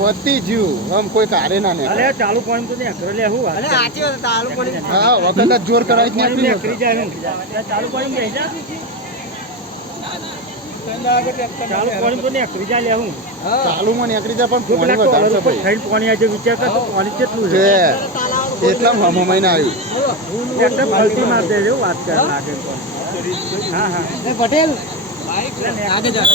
પતિ જીવ આમ કોઈ કારે ના ને ચાલુ પોઈન્ટ તો ને ઘરે લેવું અરે આચી વાત ચાલુ પડી હા વખત જ જોર કરાવી જ ચાલુ પોઈન્ટ બે ચાલુ પોઈન્ટ તો ને ખરીજા લેવું ચાલુ માં નીકળી જાય પણ પાણી વધારે છે ભાઈ સાઈડ પાણી આજે વિચાર કરતો પાણી કેટલું છે એટલા મહિના આવ્યું એકદમ હલતી માર દેજો વાત કર લાગે હા હા પટેલ આગે જા